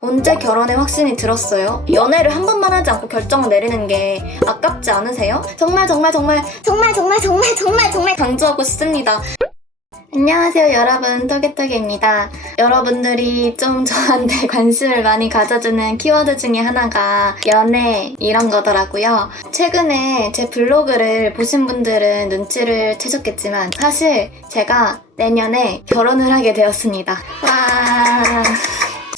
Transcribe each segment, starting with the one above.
언제 결혼의 확신이 들었어요? 연애를 한 번만 하지 않고 결정을 내리는 게 아깝지 않으세요? 정말 강조하고 싶습니다. 안녕하세요 여러분, 털개털개입니다. 여러분들이 좀 저한테 관심을 많이 가져주는 키워드 중에 하나가 연애 이런 거더라고요. 최근에 제 블로그를 보신 분들은 눈치를 채셨겠지만 사실 제가 내년에 결혼을 하게 되었습니다. 와...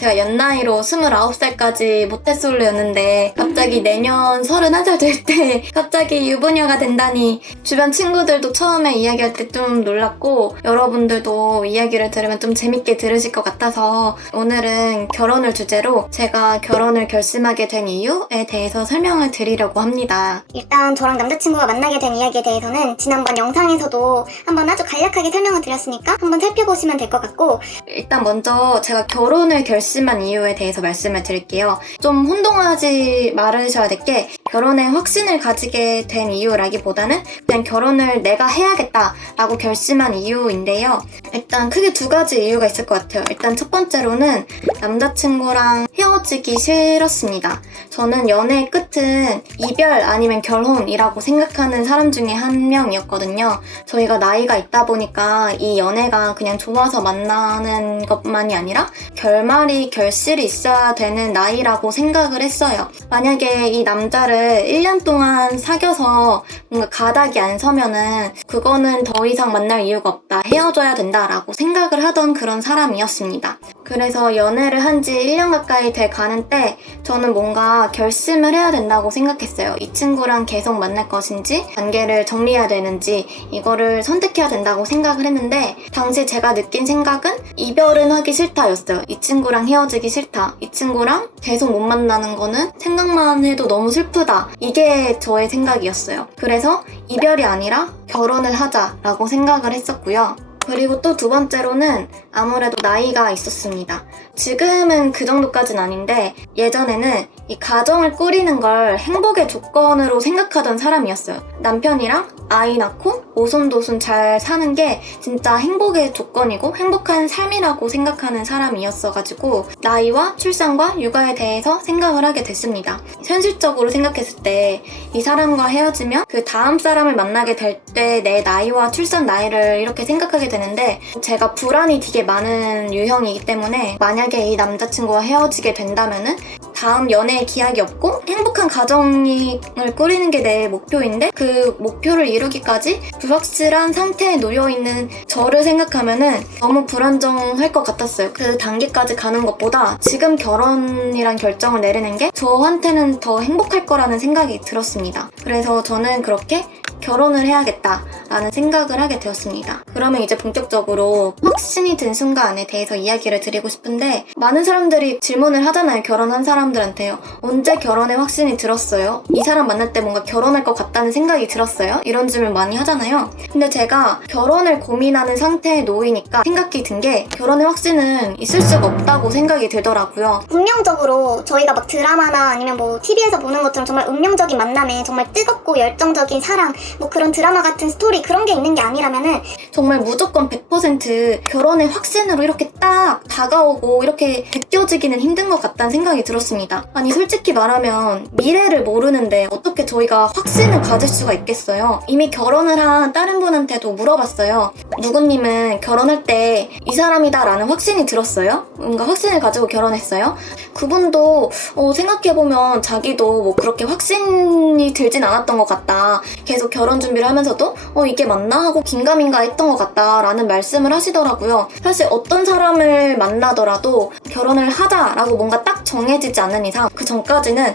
제가 연나이로 29살까지 모태솔로였는데 갑자기 내년 31살 될 때 갑자기 유부녀가 된다니 주변 친구들도 처음에 이야기할 때 좀 놀랐고 여러분들도 이야기를 들으면 좀 재밌게 들으실 것 같아서 오늘은 결혼을 주제로 제가 결혼을 결심하게 된 이유에 대해서 설명을 드리려고 합니다. 일단 저랑 남자친구가 만나게 된 이야기에 대해서는 지난번 영상에서도 한번 아주 간략하게 설명을 드렸으니까 한번 살펴보시면 될 것 같고, 일단 먼저 제가 결혼을 결심한 이유에 대해서 말씀을 드릴게요. 좀 혼동하지 말으셔야 될 게 결혼에 확신을 가지게 된 이유라기보다는 그냥 결혼을 내가 해야겠다라고 결심한 이유인데요. 일단 크게 두 가지 이유가 있을 것 같아요. 일단 첫 번째로는 남자친구랑 헤어지기 싫었습니다. 저는 연애의 끝은 이별 아니면 결혼이라고 생각하는 사람 중에 한 명이었거든요. 저희가 나이가 있다 보니까 이 연애가 그냥 좋아서 만나는 것만이 아니라 결말이 결실이 있어야 되는 나이라고 생각을 했어요. 만약에 이 남자를 1년 동안 사귀어서 뭔가 가닥이 안 서면은 그거는 더 이상 만날 이유가 없다, 헤어져야 된다라고 생각을 하던 그런 사람이었습니다. 그래서 연애를 한 지 1년 가까이 돼 가는 때 저는 뭔가 결심을 해야 된다고 생각했어요. 이 친구랑 계속 만날 것인지 관계를 정리해야 되는지 이거를 선택해야 된다고 생각을 했는데 당시 제가 느낀 생각은 이별은 하기 싫다였어요. 이 친구랑 헤어지기 싫다. 이 친구랑 계속 못 만나는 거는 생각만 해도 너무 슬프다. 이게 저의 생각이었어요. 그래서 이별이 아니라 결혼을 하자라고 생각을 했었고요. 그리고 또 두 번째로는 아무래도 나이가 있었습니다. 지금은 그 정도까지는 아닌데 예전에는 이 가정을 꾸리는 걸 행복의 조건으로 생각하던 사람이었어요. 남편이랑 아이 낳고 오손도손 잘 사는 게 진짜 행복의 조건이고 행복한 삶이라고 생각하는 사람이었어가지고 나이와 출산과 육아에 대해서 생각을 하게 됐습니다. 현실적으로 생각했을 때 이 사람과 헤어지면 그 다음 사람을 만나게 될 때 내 나이와 출산 나이를 이렇게 생각하게 되는데 제가 불안이 되게 많은 유형이기 때문에 만약에 이 남자친구와 헤어지게 된다면은 다음 연애의 기약이 없고 행복한 가정을 꾸리는 게 내 목표인데 그 목표를 이루기까지 불확실한 상태에 놓여있는 저를 생각하면은 너무 불안정할 것 같았어요. 그 단계까지 가는 것보다 지금 결혼이란 결정을 내리는 게 저한테는 더 행복할 거라는 생각이 들었습니다. 그래서 저는 그렇게 결혼을 해야겠다라는 생각을 하게 되었습니다. 그러면 이제 본격적으로 확신이 든 순간에 대해서 이야기를 드리고 싶은데 많은 사람들이 질문을 하잖아요. 결혼한 사람들한테요. 언제 결혼의 확신이 들었어요? 이 사람 만날 때 뭔가 결혼할 것 같다는 생각이 들었어요? 이런 질문 많이 하잖아요. 근데 제가 결혼을 고민하는 상태에 놓이니까 생각이 든 게 결혼의 확신은 있을 수가 없다고 생각이 들더라고요. 운명적으로 저희가 막 드라마나 아니면 뭐 TV에서 보는 것처럼 정말 운명적인 만남에 정말 뜨겁고 열정적인 사랑, 뭐 그런 드라마 같은 스토리 그런 게 있는 게 아니라면은 정말 무조건 100% 결혼의 확신으로 이렇게 딱 다가오고 이렇게 느껴지기는 힘든 것 같다는 생각이 들었습니다. 아니 솔직히 말하면 미래를 모르는데 어떻게 저희가 확신을 가질 수가 있겠어요? 이미 결혼을 한 다른 분한테도 물어봤어요. 누구님은 결혼할 때 이 사람이다 라는 확신이 들었어요? 뭔가 확신을 가지고 결혼했어요? 그분도 생각해보면 자기도 뭐 그렇게 확신이 들진 않았던 것 같다. 계속 결혼 준비를 하면서도 이게 맞나? 하고 긴가민가 했던 것 같다 라는 말씀을 하시더라고요. 사실 어떤 사람을 만나더라도 결혼을 하자라고 뭔가 딱 정해지지 않는 이상 그 전까지는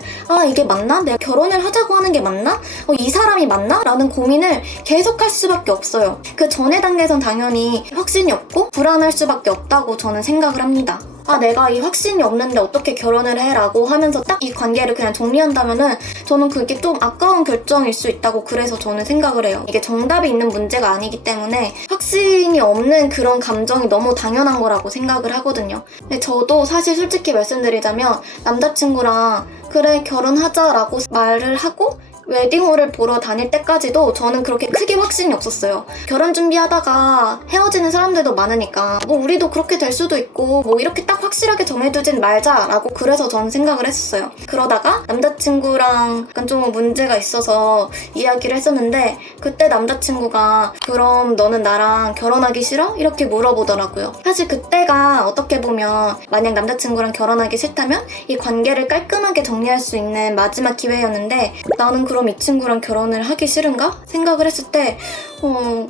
이게 맞나? 내가 결혼을 하자고 하는 게 맞나? 이 사람이 맞나? 라는 고민을 계속 할 수밖에 없어요. 그 전의 단계에선 당연히 확신이 없고 불안할 수밖에 없다고 저는 생각을 합니다. 내가 이 확신이 없는데 어떻게 결혼을 해? 라고 하면서 딱 이 관계를 그냥 정리한다면은 저는 그게 좀 아까운 결정일 수 있다고 그래서 저는 생각을 해요. 이게 정답이 있는 문제가 아니기 때문에 확신이 없는 그런 감정이 너무 당연한 거라고 생각을 하거든요. 근데 저도 사실 솔직히 말씀드리자면 남자친구랑 그래 결혼하자라고 말을 하고 웨딩홀을 보러 다닐 때까지도 저는 그렇게 크게 확신이 없었어요. 결혼 준비하다가 헤어지는 사람들도 많으니까 뭐 우리도 그렇게 될 수도 있고 뭐 이렇게 딱 확실하게 정해두진 말자라고 그래서 저는 생각을 했었어요. 그러다가 남자친구랑 약간 좀 문제가 있어서 이야기를 했었는데 그때 남자친구가 그럼 너는 나랑 결혼하기 싫어? 이렇게 물어보더라고요. 사실 그때가 어떻게 보면 만약 남자친구랑 결혼하기 싫다면 이 관계를 깔끔하게 정리할 수 있는 마지막 기회였는데 나는 그럼 이 친구랑 결혼을 하기 싫은가? 생각을 했을 때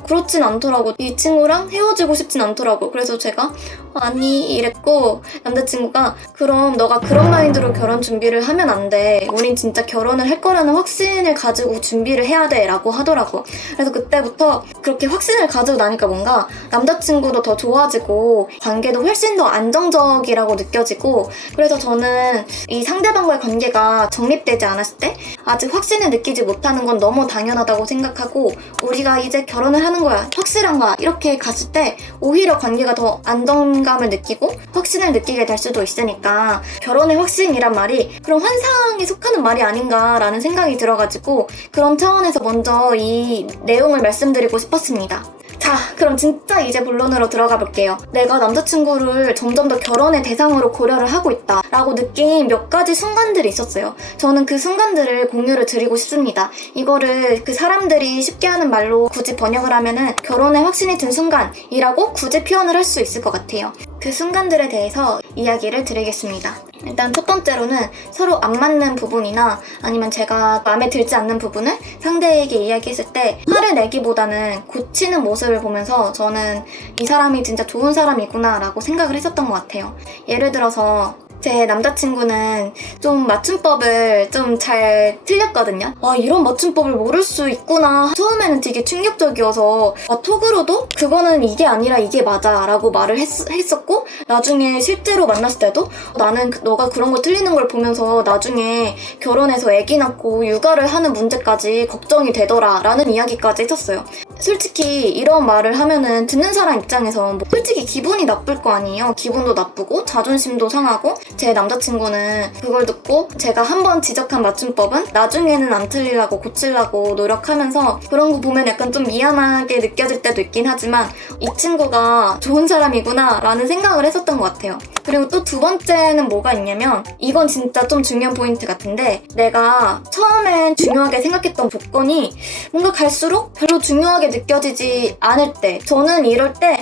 그렇진 않더라고. 이 친구랑 헤어지고 싶진 않더라고. 그래서 제가 아니 이랬고 남자친구가 그럼 너가 그런 마인드로 결혼 준비를 하면 안 돼. 우린 진짜 결혼을 할 거라는 확신을 가지고 준비를 해야 돼 라고 하더라고. 그래서 그때부터 그렇게 확신을 가지고 나니까 뭔가 남자친구도 더 좋아지고 관계도 훨씬 더 안정적이라고 느껴지고 그래서 저는 이 상대방과의 관계가 정립되지 않았을 때 아직 확신을 느끼지 못하는 건 너무 당연하다고 생각하고 우리가 이제 결혼을 하는 거야 확실한 거야 이렇게 갔을 때 오히려 관계가 더 안정감을 느끼고 확신을 느끼게 될 수도 있으니까 결혼의 확신이란 말이 그런 환상에 속하는 말이 아닌가라는 생각이 들어가지고 그런 차원에서 먼저 이 내용을 말씀드리고 싶었습니다. 자, 그럼 진짜 이제 본론으로 들어가 볼게요. 내가 남자친구를 점점 더 결혼의 대상으로 고려를 하고 있다 라고 느낀 몇 가지 순간들이 있었어요. 저는 그 순간들을 공유를 드리고 싶습니다. 이거를 그 사람들이 쉽게 하는 말로 굳이 번역을 하면은 결혼에 확신이 든 순간이라고 굳이 표현을 할 수 있을 것 같아요. 그 순간들에 대해서 이야기를 드리겠습니다. 일단 첫 번째로는 서로 안 맞는 부분이나 아니면 제가 마음에 들지 않는 부분을 상대에게 이야기했을 때 화를 내기보다는 고치는 모습을 보면서 저는 이 사람이 진짜 좋은 사람이구나 라고 생각을 했었던 것 같아요. 예를 들어서 제 남자친구는 좀 맞춤법을 좀 잘 틀렸거든요. 와, 이런 맞춤법을 모를 수 있구나. 처음에는 되게 충격적이어서 톡으로도 그거는 이게 아니라 이게 맞아 라고 말을 했었고 나중에 실제로 만났을 때도 나는 너가 그런 거 틀리는 걸 보면서 나중에 결혼해서 아기 낳고 육아를 하는 문제까지 걱정이 되더라 라는 이야기까지 했었어요. 솔직히 이런 말을 하면은 듣는 사람 입장에서 뭐 솔직히 기분이 나쁠 거 아니에요. 기분도 나쁘고 자존심도 상하고 제 남자친구는 그걸 듣고 제가 한번 지적한 맞춤법은 나중에는 안 틀리려고 고치려고 노력하면서 그런 거 보면 약간 좀 미안하게 느껴질 때도 있긴 하지만 이 친구가 좋은 사람이구나 라는 생각을 했었던 것 같아요. 그리고 또 두 번째는 뭐가 있냐면 이건 진짜 좀 중요한 포인트 같은데 내가 처음엔 중요하게 생각했던 조건이 뭔가 갈수록 별로 중요하게 느껴지지 않을 때 저는 이럴 때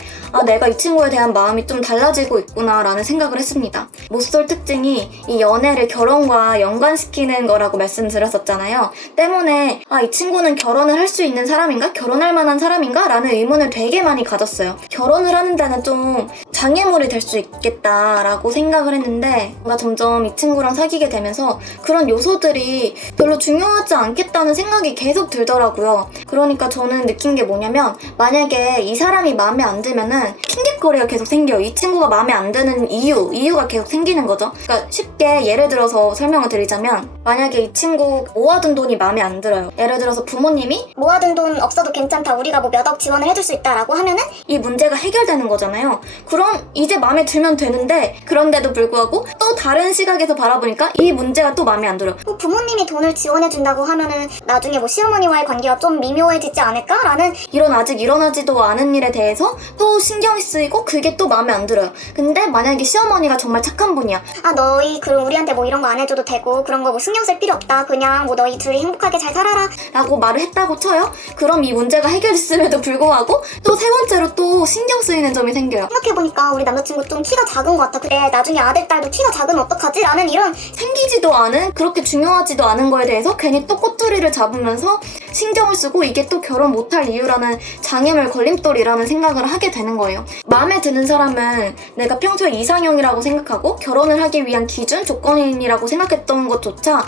내가 이 친구에 대한 마음이 좀 달라지고 있구나 라는 생각을 했습니다. 모쏠 특징이 이 연애를 결혼과 연관시키는 거라고 말씀드렸었잖아요. 때문에 이 친구는 결혼을 할 수 있는 사람인가? 결혼할 만한 사람인가? 라는 의문을 되게 많이 가졌어요. 결혼을 하는 데는 좀 장애물이 될 수 있겠다라고 생각을 했는데 뭔가 점점 이 친구랑 사귀게 되면서 그런 요소들이 별로 중요하지 않겠다는 생각이 계속 들더라고요. 그러니까 저는 느낀 게 뭐냐면 만약에 이 사람이 마음에 안 들면은 핑계거리가 계속 생겨요. 이 친구가 마음에 안 드는 이유가 계속 생기는 거죠. 그러니까 쉽게 예를 들어서 설명을 드리자면 만약에 이 친구 모아둔 돈이 마음에 안 들어요. 예를 들어서 부모님이 모아둔 돈 없어도 괜찮다 우리가 뭐 몇 억 지원을 해줄 수 있다라고 하면은 이 문제가 해결되는 거잖아요. 그럼 이제 마음에 들면 되는데 그런데도 불구하고 또 다른 시각에서 바라보니까 이 문제가 또 마음에 안 들어요. 부모님이 돈을 지원해준다고 하면은 나중에 뭐 시어머니와의 관계가 좀 미묘해지지 않을까라는 아직 일어나지도 않은 일에 대해서 또 신경이 쓰이고 그게 또 마음에 안 들어요. 근데 만약에 시어머니가 정말 착한 분이야. 너희 그럼 우리한테 뭐 이런 거 안 해줘도 되고 그런 거 뭐 신경 쓸 필요 없다. 그냥 뭐 너희 둘이 행복하게 잘 살아라 라고 말을 했다고 쳐요. 그럼 이 문제가 해결됐음에도 불구하고 또 세 번째로 또 신경 쓰이는 점이 생겨요. 생각해보니까 우리 남자친구 좀 키가 작은 것 같아. 그래 나중에 아들 딸도 키가 작으면 어떡하지? 라는 이런 생기지도 않은 그렇게 중요하지도 않은 거에 대해서 괜히 또 꼬투리를 잡으면서 신경을 쓰고 이게 또 결혼 못할 이유라는 장애물 걸림돌이라는 생각을 하게 되는 거예요. 마음에 드는 사람은 내가 평소에 이상형이라고 생각하고 결혼을 하기 위한 기준, 조건이라고 생각했던 것조차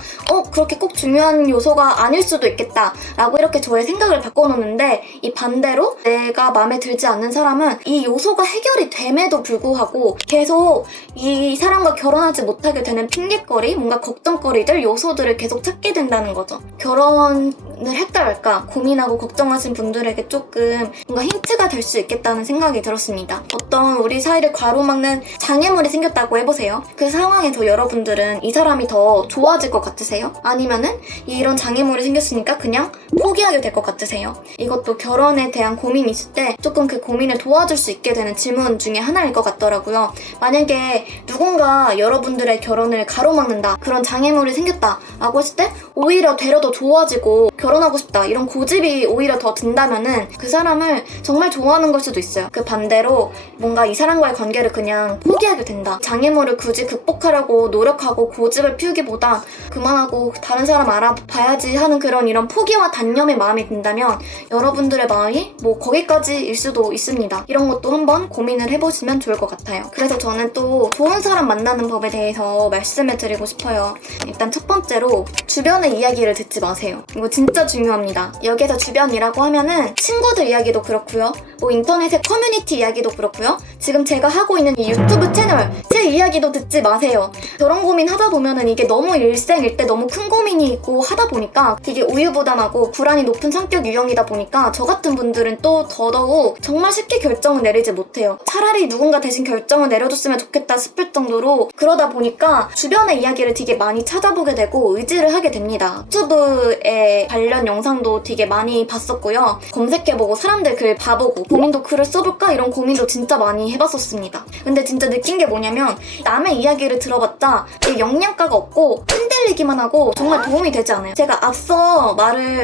그렇게 꼭 중요한 요소가 아닐 수도 있겠다 라고 이렇게 저의 생각을 바꿔놓는데 이 반대로 내가 마음에 들지 않는 사람은 이 요소가 해결이 됨에도 불구하고 계속 이 사람과 결혼하지 못하게 되는 핑계거리, 뭔가 걱정거리들, 요소들을 계속 찾게 된다는 거죠. 결혼 결혼을 할까 말까 고민하고 걱정하신 분들에게 조금 뭔가 힌트가 될 수 있겠다는 생각이 들었습니다. 어떤 우리 사이를 가로막는 장애물이 생겼다고 해보세요. 그 상황에서 여러분들은 이 사람이 더 좋아질 것 같으세요? 아니면은 이런 장애물이 생겼으니까 그냥 포기하게 될 것 같으세요? 이것도 결혼에 대한 고민이 있을 때 조금 그 고민을 도와줄 수 있게 되는 질문 중에 하나일 것 같더라고요. 만약에 누군가 여러분들의 결혼을 가로막는다, 그런 장애물이 생겼다 라고 했을 때 오히려 되려 더 좋아지고 결혼하고 싶다 이런 고집이 오히려 더 든다면은 그 사람을 정말 좋아하는 걸 수도 있어요. 그 반대로 뭔가 이 사람과의 관계를 그냥 포기하게 된다, 장애물을 굳이 극복하려고 노력하고 고집을 피우기보다 그만하고 다른 사람 알아봐야지 하는 그런 이런 포기와 단념의 마음이 든다면 여러분들의 마음이 뭐 거기까지일 수도 있습니다. 이런 것도 한번 고민을 해보시면 좋을 것 같아요. 그래서 저는 또 좋은 사람 만나는 법에 대해서 말씀을 드리고 싶어요. 일단 첫 번째로 주변의 이야기를 듣지 마세요. 이거 진짜 중요합니다. 여기서 주변이라고 하면은 친구들 이야기도 그렇고요, 뭐 인터넷의 커뮤니티 이야기도 그렇고요, 지금 제가 하고 있는 이 유튜브 채널 제 이야기도 듣지 마세요. 결혼 고민 하다 보면은 이게 너무 일생일대 너무 큰 고민이 있고 하다 보니까 되게 우유부단하고 불안이 높은 성격 유형이다 보니까 저 같은 분들은 또 더더욱 정말 쉽게 결정을 내리지 못해요. 차라리 누군가 대신 결정을 내려줬으면 좋겠다 싶을 정도로, 그러다 보니까 주변의 이야기를 되게 많이 찾아보게 되고 의지를 하게 됩니다. 유튜브에 관련 영상도 되게 많이 봤었고요. 검색해보고 사람들 글 봐보고 본인도 글을 써볼까 이런 고민도 진짜 많이 해봤었습니다. 근데 진짜 느낀 게 뭐냐면 남의 이야기를 들어봤자 이게 영양가가 없고 흔들리기만 하고 정말 도움이 되지 않아요. 제가 앞서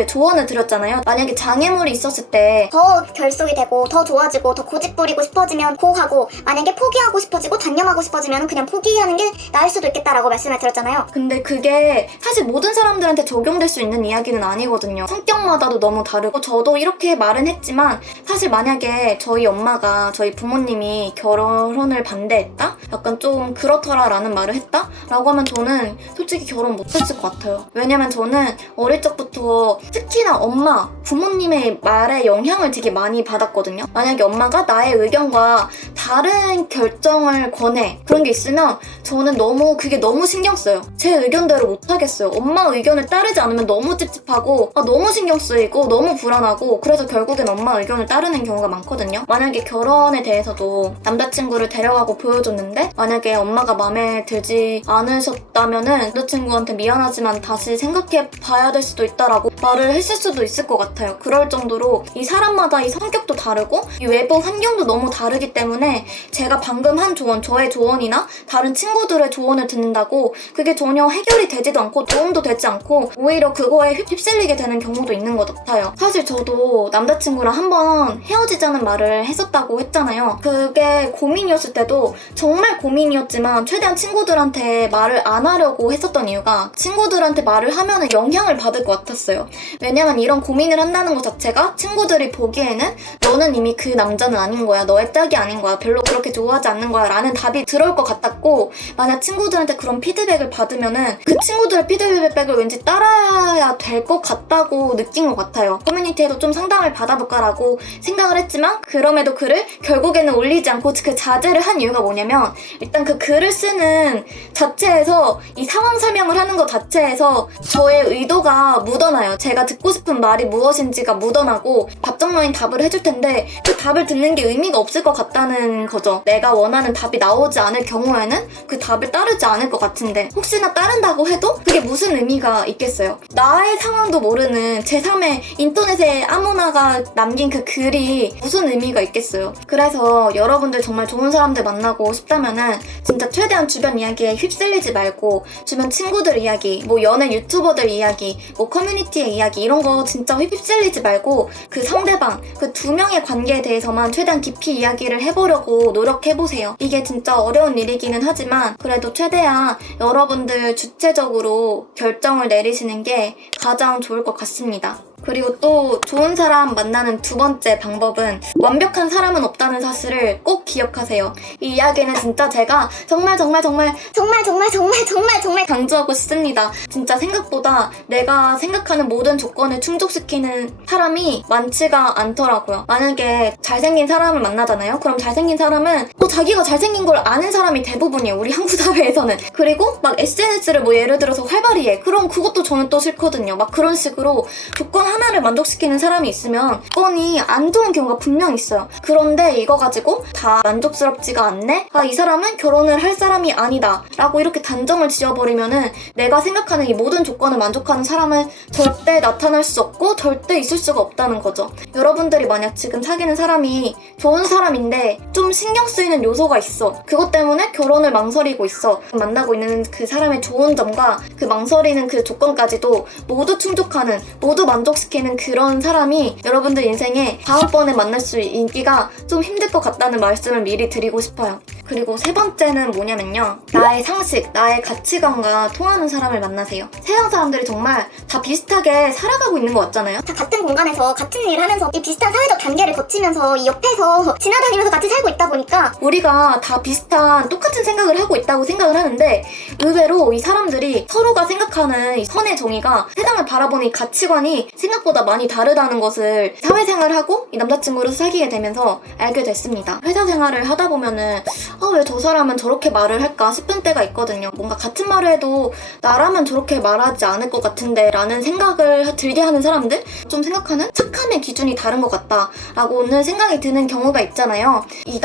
조언을 드렸잖아요. 만약에 장애물이 있었을 때 더 결속이 되고 더 좋아지고 더 고집 부리고 싶어지면 고하고, 만약에 포기하고 싶어지고 단념하고 싶어지면 그냥 포기하는 게 나을 수도 있겠다라고 말씀을 드렸잖아요. 근데 그게 사실 모든 사람들한테 적용될 수 있는 이야기는 아니거든요. 성격마다도 너무 다르고 저도 이렇게 말은 했지만 사실 만약에 저희 엄마가 저희 부모님이 결혼을 반대했다? 약간 좀 그렇더라 라는 말을 했다? 라고 하면 저는 솔직히 결혼 못했을 것 같아요. 왜냐면 저는 어릴 적부터 특히나 엄마, 부모님의 말에 영향을 되게 많이 받았거든요. 만약에 엄마가 나의 의견과 다른 결정을 권해, 그런 게 있으면 저는 그게 너무 신경 써요. 제 의견대로 못하겠어요. 엄마 의견을 따르지 않으면 너무 찝찝하고 너무 신경 쓰이고 너무 불안하고, 그래서 결국엔 엄마 의견을 따르는 경우가 많거든요. 만약에 결혼에 대해서도 남자친구를 데려가고 보여줬는데 만약에 엄마가 마음에 들지 않으셨다면은 남자친구한테 미안하지만 다시 생각해 봐야 될 수도 있다라고 말을 했을 수도 있을 것 같아요. 그럴 정도로 이 사람마다 이 성격도 다르고 이 외부 환경도 너무 다르기 때문에 제가 방금 한 조언, 저의 조언이나 다른 친구들의 조언을 듣는다고 그게 전혀 해결이 되지도 않고 도움도 되지 않고 오히려 그거에 휩쓸리게 되는 경우도 있는 것 같아요. 사실 저도 남자친구랑 한번 헤어지자는 말을 했었다고 했잖아요. 그게 고민이었을 때도 정말 고민이었지만 최대한 친구들한테 말을 안 하려고 했었던 이유가 친구들한테 말을 하면은 영향을 받을 것 같았어요. 왜냐면 이런 고민을 한다는 것 자체가 친구들이 보기에는 너는 이미 그 남자는 아닌 거야, 너의 짝이 아닌 거야, 별로 그렇게 좋아하지 않는 거야 라는 답이 들어올 것 같았고, 만약 친구들한테 그런 피드백을 받으면은 그 친구들의 피드백을 왠지 따라야 될 것 같다고 느낀 것 같아요. 커뮤니티에도 좀 상담을 받아볼까라고 생각을 했지만 그럼에도 글을 결국에는 올리지 않고 그 자제를 한 이유가 뭐냐면, 일단 그 글을 쓰는 자체에서 이 상황 설명을 하는 것 자체에서 저의 의도가 묻어나요. 제가 듣고 싶은 말이 무엇인지가 묻어나고 답정너인 답을 해줄 텐데 그 답을 듣는 게 의미가 없을 것 같다는 거죠. 내가 원하는 답이 나오지 않을 경우에는 그 답을 따르지 않을 것 같은데 혹시나 따른다고 해도 그게 무슨 의미가 있겠어요. 나의 상황도 모르는 제3의 인터넷에 아무나가 남긴 그 글이 무슨 의미가 있겠어요. 그래서 여러분들 정말 좋은 사람들 만나고 싶다면은 진짜 최대한 주변 이야기에 휩쓸리지 말고 주변 친구들 이야기, 뭐 연애 유튜버들 이야기, 뭐 커뮤니티의 이야기 이런 거 진짜 휩쓸리지 말고 그 상대방, 그 두 명의 관계에 대해서만 최대한 깊이 이야기를 해보려고 노력해보세요. 이게 진짜 어려운 일이기는 하지만 그래도 최대한 여러분들 주체적으로 결정을 내리시는 게 가장 좋을 것 같습니다. 그리고 또 좋은 사람 만나는 두 번째 방법은 완벽한 사람은 없다는 사실을 꼭 기억하세요. 이 이야기는 진짜 제가 정말 강조하고 싶습니다. 진짜 생각보다 내가 생각하는 모든 조건을 충족시키는 사람이 많지가 않더라고요. 만약에 잘생긴 사람을 만나잖아요. 그럼 잘생긴 사람은 또 자기가 잘생긴 걸 아는 사람이 대부분이에요. 우리 한국 사회에서는. 그리고 막 SNS를 뭐 예를 들어서 활발히 해. 그럼 그것도 저는 또 싫거든요. 막 그런 식으로 조건 하나를 만족시키는 사람이 있으면 조건이 안 좋은 경우가 분명 있어요. 그런데 이거 가지고 다 만족스럽지가 않네? 아, 이 사람은 결혼을 할 사람이 아니다 라고 이렇게 단정을 지어버리면은 내가 생각하는 이 모든 조건을 만족하는 사람은 절대 나타날 수 없고 절대 있을 수가 없다는 거죠. 여러분들이 만약 지금 사귀는 사람이 좋은 사람인데 좀 신경 쓰이는 요소가 있어. 그것 때문에 결혼을 망설이고 있어. 만나고 있는 그 사람의 좋은 점과 그 망설이는 그 조건까지도 모두 충족하는, 모두 만족시키는 그런 사람이 여러분들 인생에 다음번에 만날 수 있기가 좀 힘들 것 같다는 말씀을 미리 드리고 싶어요. 그리고 세 번째는 뭐냐면요. 나의 상식, 나의 가치관과 통하는 사람을 만나세요. 세상 사람들이 정말 다 비슷하게 살아가고 있는 것 같잖아요. 다 같은 공간에서 같은 일을 하면서 이 비슷한 사회적 단계를 거치면서 이 옆에서 지나다니면서 같이 살고 있다 보니까 우리가 다 비슷한 똑같은 생각을 하고 있다고 생각을 하는데 의외로 이 사람들이 서로가 생각하는 이 선의 정의가 세상을 바라보는 이 가치관이 생각보다 많이 다르다는 것을 사회생활하고 이 남자친구를 사귀게 되면서 알게 됐습니다. 회사 생활을 하다 보면은 왜 저 사람은 저렇게 말을 할까 싶은 때가 있거든요. 뭔가 같은 말을 해도 나라면 저렇게 말하지 않을 것 같은데 라는 생각을 들게 하는 사람들? 좀 생각하는 착함의 기준이 다른 것 같다 라고는 생각이 드는 경우가 있잖아요. 이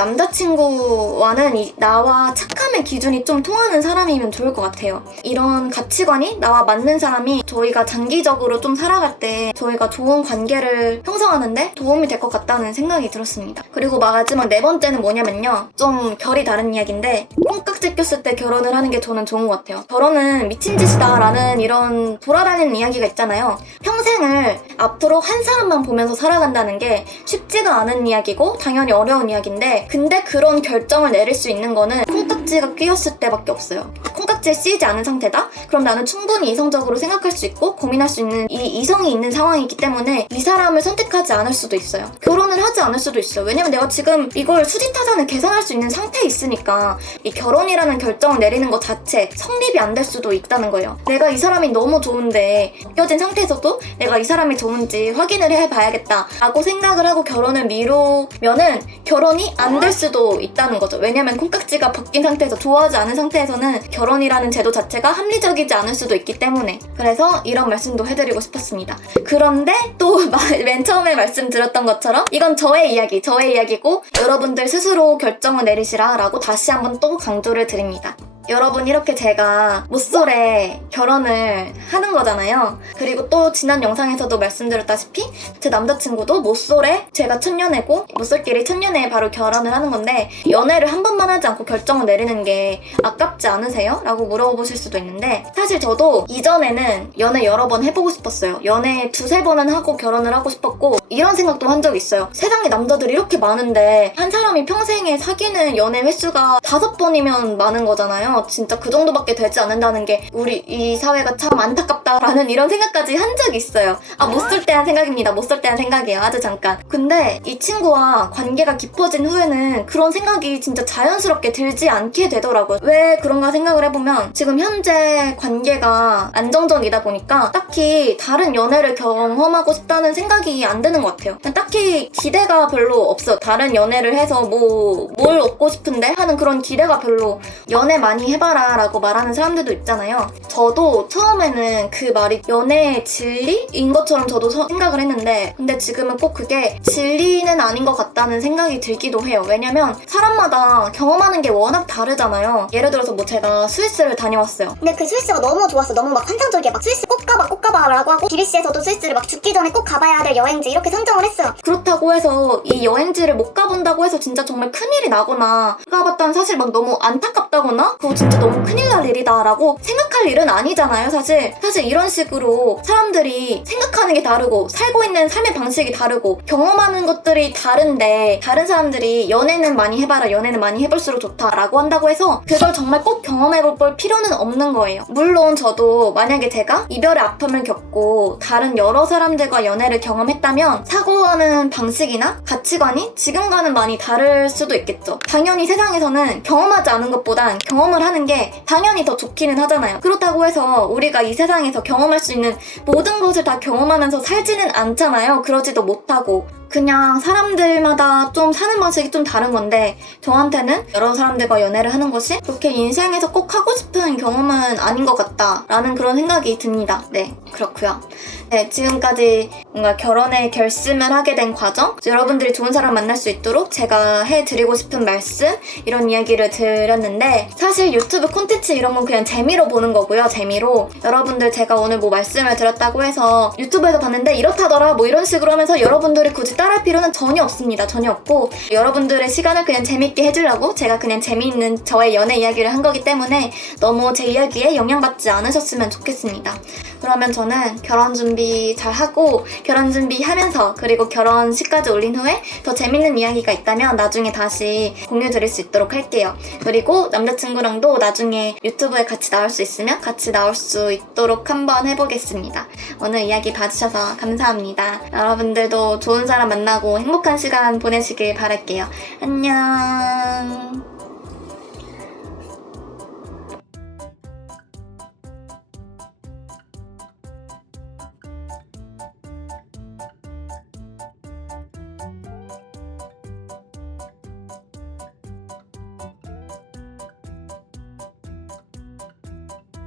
남자친구와는 나와 착함의 기준이 좀 통하는 사람이면 좋을 것 같아요. 이런 가치관이 나와 맞는 사람이 저희가 장기적으로 좀 살아갈 때 저희가 좋은 관계를 형성하는데 도움이 될 것 같다는 생각이 들었습니다. 그리고 마지막 네 번째는 뭐냐면요. 좀 결이 다른 이야기인데 콩깍지 꼈을 때 결혼을 하는 게 저는 좋은 것 같아요. 결혼은 미친 짓이다 라는 이런 돌아다니는 이야기가 있잖아요. 평생을 앞으로 한 사람만 보면서 살아간다는 게 쉽지가 않은 이야기고 당연히 어려운 이야기인데 근데 그런 결정을 내릴 수 있는 거는 콩깍지가 끼었을 때밖에 없어요. 콩깍지에 씌이지 않은 상태다? 그럼 나는 충분히 이성적으로 생각할 수 있고 고민할 수 있는 이 이성이 있는 상황이기 때문에 이 사람을 선택하지 않을 수도 있어요. 결혼을 하지 않을 수도 있어요. 왜냐면 내가 지금 이걸 수지타산을 계산할 수 있는 상태에 있으니까 이 결혼이라는 결정을 내리는 것 자체 성립이 안 될 수도 있다는 거예요. 내가 이 사람이 너무 좋은데 엮여진 상태에서도 내가 이 사람이 좋은지 확인을 해봐야겠다 라고 생각을 하고 결혼을 미루면은 결혼이 안 될 수도 있다는 거죠. 왜냐면 콩깍지가 벗긴 상태에서 좋아하지 않은 상태에서는 결혼이라는 제도 자체가 합리적이지 않을 수도 있기 때문에 그래서 이런 말씀도 해드리고 싶었습니다. 그런데 또 맨 처음에 말씀드렸던 것처럼 이건 저의 이야기고 여러분들 스스로 결정을 내리시라 라고 다시 한번 또 강조를 드립니다. 여러분 이렇게 제가 모쏠에 결혼을 하는 거잖아요. 그리고 또 지난 영상에서도 말씀드렸다시피 제 남자친구도 모쏠에 제가 첫연애고 모쏠끼리 첫연애에 바로 결혼을 하는 건데 연애를 한 번만 하지 않고 결정을 내리는 게 아깝지 않으세요? 라고 물어보실 수도 있는데 사실 저도 이전에는 연애 여러 번 해보고 싶었어요. 연애 두세 번은 하고 결혼을 하고 싶었고 이런 생각도 한 적이 있어요. 세상에 남자들이 이렇게 많은데 한 사람이 평생에 사귀는 연애 횟수가 5번이면 많은 거잖아요. 진짜 그 정도밖에 되지 않는다는 게 우리 이 사회가 참 안타깝다라는 이런 생각까지 한 적이 있어요. 못쏠 때 한 생각입니다. 못쏠 때 한 생각이에요. 아주 잠깐. 근데 이 친구와 관계가 깊어진 후에는 그런 생각이 진짜 자연스럽게 들지 않게 되더라고요. 왜 그런가 생각을 해보면 지금 현재 관계가 안정적이다 보니까 딱히 다른 연애를 경험하고 싶다는 생각이 안 드는 것 같아요. 딱히 기대가 별로 없어. 다른 연애를 해서 뭘 얻고 싶은데 하는 그런 기대가 별로 연애 많이 해봐라 라고 말하는 사람들도 있잖아요. 저도 처음에는 그 말이 연애의 진리인 것처럼 저도 생각을 했는데 근데 지금은 꼭 그게 진리는 아닌 것 같다는 생각이 들기도 해요. 왜냐면 사람마다 경험하는 게 워낙 다르잖아요. 예를 들어서 제가 스위스를 다녀왔어요. 근데 그 스위스가 너무 좋았어. 너무 막 환상적이야. 막 스위스 꼭 가봐 라고 하고 BBC에서도 스위스를 막 죽기 전에 꼭 가봐야 될 여행지 이렇게 선정을 했어요. 그렇다고 해서 이 여행지를 못 가본다고 해서 진짜 정말 큰일이 나거나 가봤다는 사실 막 너무 안타깝다거나 그거 진짜 너무 큰일 날 일이다 라고 생각할 일은 아니잖아요. 사실 이런 식으로 사람들이 생각하는 게 다르고 살고 있는 삶의 방식이 다르고 경험하는 것들이 다른데, 다른 사람들이 연애는 많이 해봐라, 연애는 많이 해볼수록 좋다라고 한다고 해서 그걸 정말 꼭 경험해볼 필요는 없는 거예요. 물론 저도 만약에 제가 이별의 아픔을 겪고 다른 여러 사람들과 연애를 경험했다면 사고하는 방식이나 가치관이 지금과는 많이 다를 수도 있겠죠. 당연히 세상에서는 경험하지 않은 것보단 경험을 하는 게 당연히 더 좋기는 하잖아요. 그렇다고 해서 우리가 이 세상에서 경험할 수 있는 모든 것을 다 경험하면서 살지는 않잖아요. 그러지도 못하고. 그냥 사람들마다 좀 사는 방식이 좀 다른 건데, 저한테는 여러 사람들과 연애를 하는 것이 그렇게 인생에서 꼭 하고 싶은 경험은 아닌 것 같다라는 그런 생각이 듭니다. 네, 그렇고요. 네, 지금까지 뭔가 결혼에 결심을 하게 된 과정, 여러분들이 좋은 사람 만날 수 있도록 제가 해드리고 싶은 말씀, 이런 이야기를 드렸는데, 사실 유튜브 콘텐츠 이런 건 그냥 재미로 보는 거고요. 재미로. 여러분들 제가 오늘 뭐 말씀을 드렸다고 해서 유튜브에서 봤는데 이렇다더라 뭐 이런 식으로 하면서 여러분들이 굳이 따라할 필요는 전혀 없습니다. 전혀 없고, 여러분들의 시간을 그냥 재밌게 해주려고 제가 그냥 재미있는 저의 연애 이야기를 한 거기 때문에 너무 제 이야기에 영향받지 않으셨으면 좋겠습니다. 그러면 저는 결혼 준비 잘 하고, 결혼 준비하면서, 그리고 결혼식까지 올린 후에 더 재밌는 이야기가 있다면 나중에 다시 공유 드릴 수 있도록 할게요. 그리고 남자친구랑도 나중에 유튜브에 같이 나올 수 있으면 같이 나올 수 있도록 한번 해보겠습니다. 오늘 이야기 봐주셔서 감사합니다. 여러분들도 좋은 사람 만나고 행복한 시간 보내시길 바랄게요. 안녕.